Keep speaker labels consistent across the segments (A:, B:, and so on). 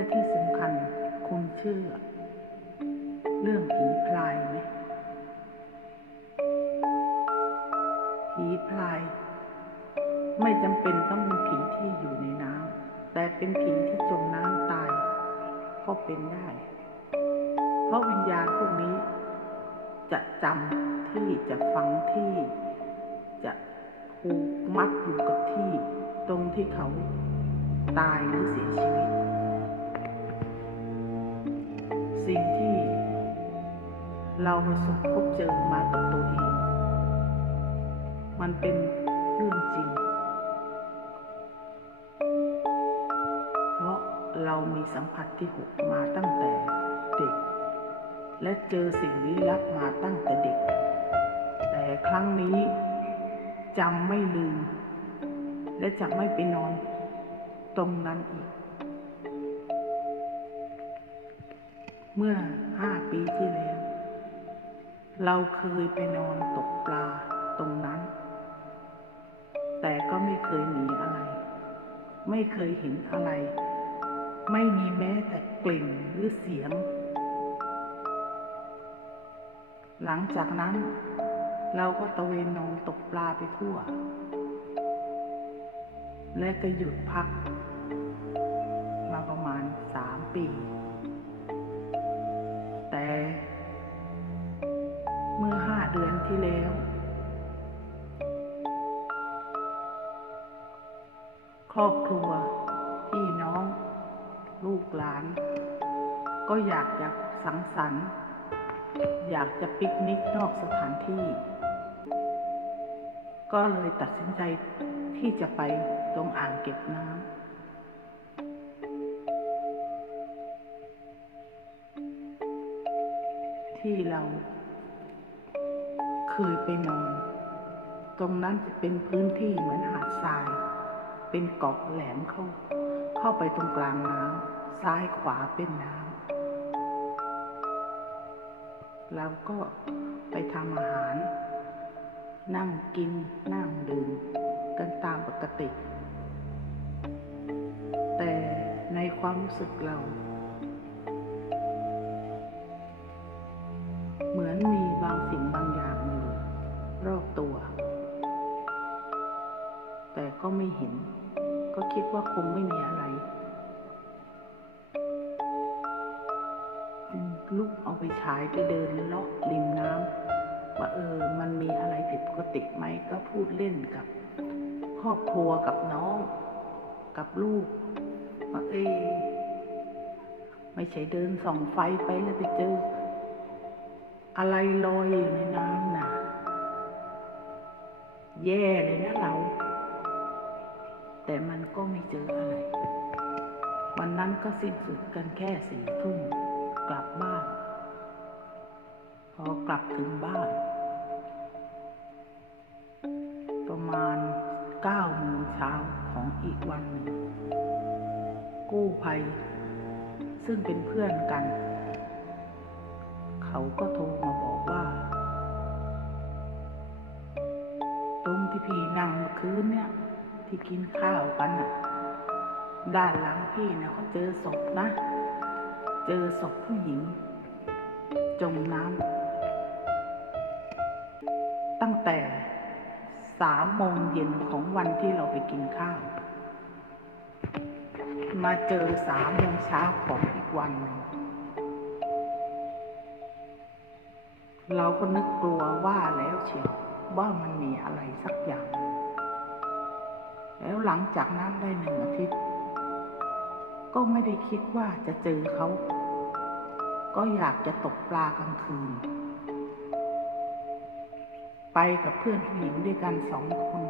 A: และที่สำคัญคุณเชื่อ เรื่องผีพลายไหมผีพลาย ไม่จำเป็นต้องเป็นผีที่อยู่ในน้ำแต่เป็นผีที่จมน้ำตาย ก็เป็นได้ เพราะวิญญาณพวกนี้ จะจำที่จะฟังที่ จะผูกมัดอยู่กับที่ ตรงที่เขาตายหรือเสียชีวิต สิ่งที่ เราประสบพบเจอมากับตัวเอง มันเป็นเรื่องจริง เพราะเรามีสัมผัสที่หกมาตั้งแต่เด็ก และเจอสิ่งลี้ลับมาตั้งแต่เด็ก แต่ครั้งนี้จำไม่ลืม และจะไม่ไปนอน ตรงนั้นอีก เมื่อห้าปีที่แล้ว เราเคยไปนอนตกปลาตรงนั้น แต่ก็ไม่เคยหนีอะไร ไม่เคยเห็นอะไร ไม่มีแม้แต่กลิ่นหรือเสียง หลังจากนั้น เราก็ตะเวนนอนตกปลาไปทั่ว และก็หยุดพัก รอบครัว พี่น้อง ลูกหลาน ก็อยากจะสังสรรค์อยากจะปิกนิกนอกสถานที่ ก็เลยตัดสินใจที่จะไปตรงอ่างเก็บน้ำที่เราเคยไปนอน ตรงนั้นจะเป็นพื้นที่เหมือนหาดทราย เป็นเกาะแหลมเข้า เข้าไปตรงกลางน้ำซ้ายขวาเป็นน้ำเราก็ไปทำอาหาร นั่งกินนั่งดื่มกันตามปกติ แต่ในความรู้สึกเรา เหมือนมีบางสิ่งบางอย่างอยู่รอบตัว แต่ก็ไม่เห็น ก็คิดว่าคงไม่มีอะไรลุกเอาไปฉายไปเดินเลาะริมน้ำว่าเออ มันมีอะไรผิดปกติไหมก็พูดเล่นกับ ครอบครัวกับน้อง กับลูกว่าเออไม่ใช่เดินส่องไฟไปแล้วไปเจอ อะไรลอยอยู่ในน้ำน่ะ แย่เลยนะเรา แต่มันก็ไม่เจออะไร วันนั้นก็สิ้นสุดกันแค่สี่ทุ่มกลับบ้าน พอกลับถึงบ้าน ประมาณเก้าโมงเช้าของอีกวันหนึ่งกู้ภัย ซึ่งเป็นเพื่อนกัน เขาก็โทรมาบอกว่า ตรงที่พี่นั่งเมื่อคืนเนี่ย ที่กินข้าวกันน่ะ ด้านหลังพี่นะเขาเจอศพนะ เจอศพผู้หญิง จมน้ำตั้งแต่สามโมงเย็นของวันที่เราไปกินข้าว มาเจอสามโมงเช้าของอีกวันหนึ่งเราก็นึกกลัวว่าแล้วเชียวว่ามันมีอะไรสักอย่าง หลังจากนั้นได้หนึ่งอาทิตย์ ก็ไม่ได้คิดว่าจะเจอเขา ก็อยากจะตกปลากลางคืน ไปกับเพื่อนผู้หญิงด้วยกันสองคน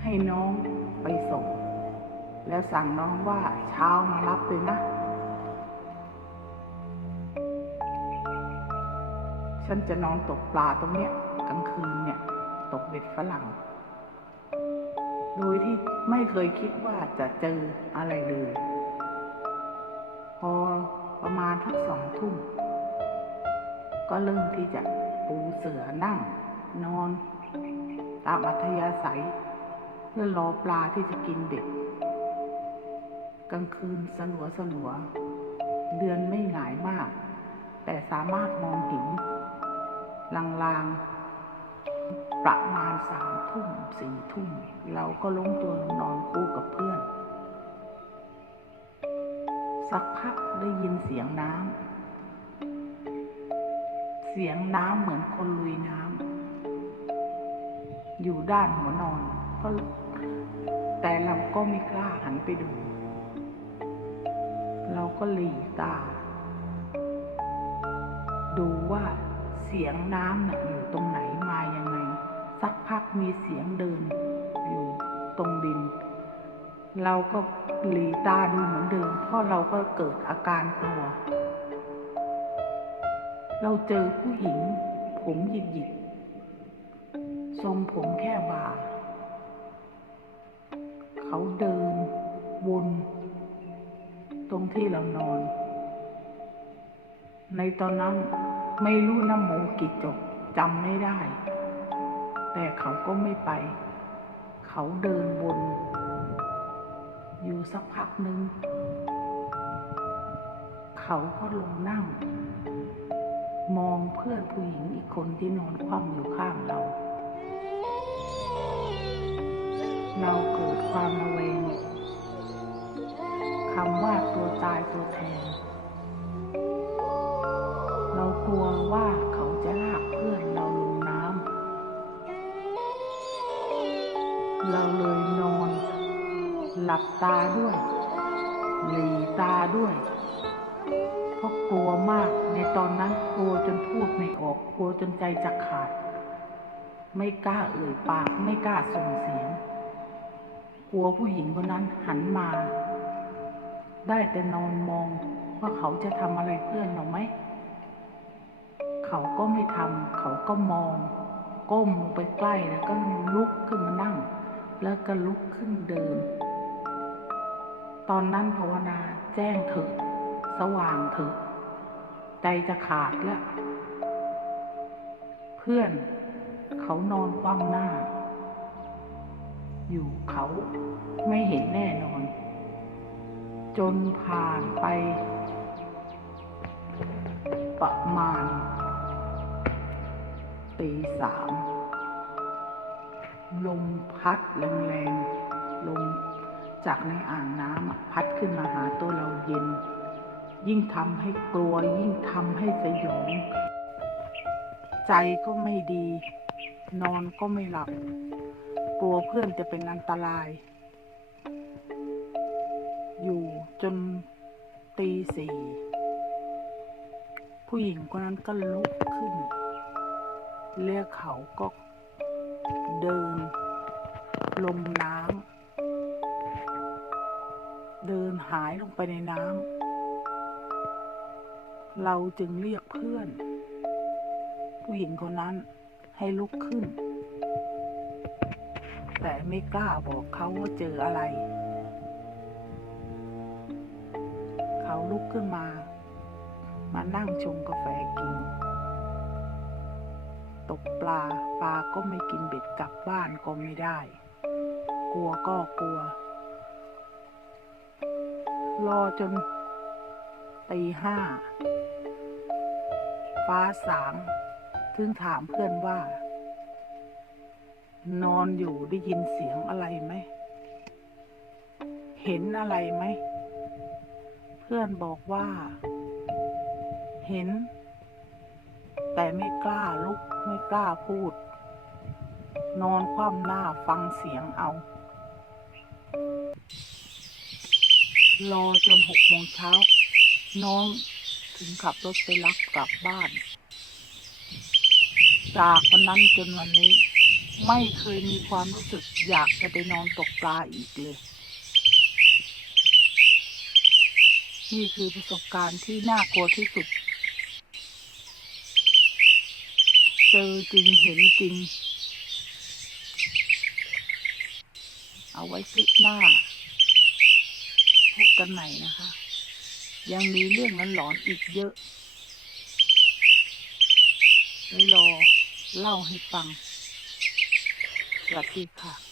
A: ให้น้องไปส่ง แล้วสั่งน้องว่าเช้ามารับเลยนะ ฉันจะนอนตกปลาตรงเนี้ยกลางคืนเนี่ย ตกเบ็ดฝรั่ง โดยที่ไม่เคยคิดว่าจะเจออะไรเลย พอประมาณทักสองทุ่ม ก็เริ่มที่จะปูเสือนั่ง นอน ตามอัธยาศัย เพื่อรอปลาที่จะกินเบ็ดกลางคืนสลัวสลัว เดือนไม่หงายมาก แต่สามารถมองเห็นลางๆประมาณ สามทุ่มสี่ทุ่ม เราก็ล้มตัวลงนอนคู่กับเพื่อน สักพักได้ยินเสียงน้ำเสียงน้ำเหมือนคนลุยน้ำอยู่ด้านหัวนอนก็แต่เราก็ไม่กล้าหันไปดู เราก็หลีตา ดูว่าเสียงน้ำน่ะอยู่ตรงไหน พักมีเสียงเดินอยู่ตรงดิน เราก็หลีตาดูเหมือนเดิม เพราะเราก็เกิดอาการกลัว เราเจอผู้หญิง ผมหยิกหยิกๆทรงผมแค่บ่า เขาเดิน วน ตรงที่เรานอน ในตอนนั้นไม่รู้น้ำโมกี่จบจำไม่ได้ แต่เขาก็ไม่ไป เขาเดินวนอยู่สักพักหนึ่ง เขาก็ลงนั่ง มองเพื่อนผู้หญิงอีกคนที่นอนคว่ำอยู่ข้างเรา เราเกิดความระแวงคำว่าตัวตายตัวแทน ตาด้วย หลีตาด้วยเพราะกลัวมากในตอนนั้นกลัวจนพูดไม่ออกกลัวจนใจจะขาด ไม่กล้าเอ่ยปากไม่กล้าส่งเสียง กลัวผู้หญิงคนนั้นหันมา ได้แต่นอนมองว่าเขาจะทำอะไรเพื่อนเราไหม เขาก็ไม่ทำเขาก็มอง ก้มลงไปใกล้แล้วก็ลุกขึ้นมานั่ง แล้วก็ลุกขึ้นเดิน ตอนนั้นภาวนาแจ้งเถอะสว่างเถอะใจจะขาดแล้ว เพื่อนเขานอนคว่ำหน้า อยู่เขาไม่เห็นแน่นอน จนผ่านไป ประมาณตีสาม ลมพัดแรงๆลม จากในอ่างน้ำพัดขึ้นมาหาตัวเราเย็น ยิ่งทำให้กลัวยิ่งทำให้สยองใจก็ไม่ดี นอนก็ไม่หลับ กลัวเพื่อนจะเป็นอันตราย อยู่จนตีสี่ผู้หญิงคนนั้นก็ลุกขึ้น เรียกเขาก็เดิน ลงน้ำ เดินหายลงไปในน้ำ เราจึงเรียกเพื่อน ผู้หญิงคนนั้นให้ลุกขึ้น แต่ไม่กล้าบอกเขาว่าเจออะไร เขาลุกขึ้นมา มานั่งชงกาแฟกิน ตกปลาปลาก็ไม่กินเบ็ดกลับบ้านก็ไม่ได้ กลัวก็กลัว รอจนตีห้า ฟ้าสางถึงถามเพื่อนว่า นอนอยู่ได้ยินเสียงอะไรไหม เห็นอะไรไหม เพื่อนบอกว่า เห็น แต่ไม่กล้าลุกไม่กล้าพูด นอนคว่ำหน้าฟังเสียงเอา รอจนหกโมงเช้า น้องถึงขับรถไปรับกลับบ้าน จากวันนั้นจนวันนี้ ไม่เคยมีความรู้สึกอยากจะไปนอนตกปลาอีกเลย นี่คือประสบการณ์ที่น่ากลัวที่สุด เจอจริงเห็นจริง เอาไว้คลิปหน้า พบกันใหม่นะคะ ยังมีเรื่องนั้นหลอนอีกเยอะไว้รอเล่าให้ฟังสวัสดีค่ะ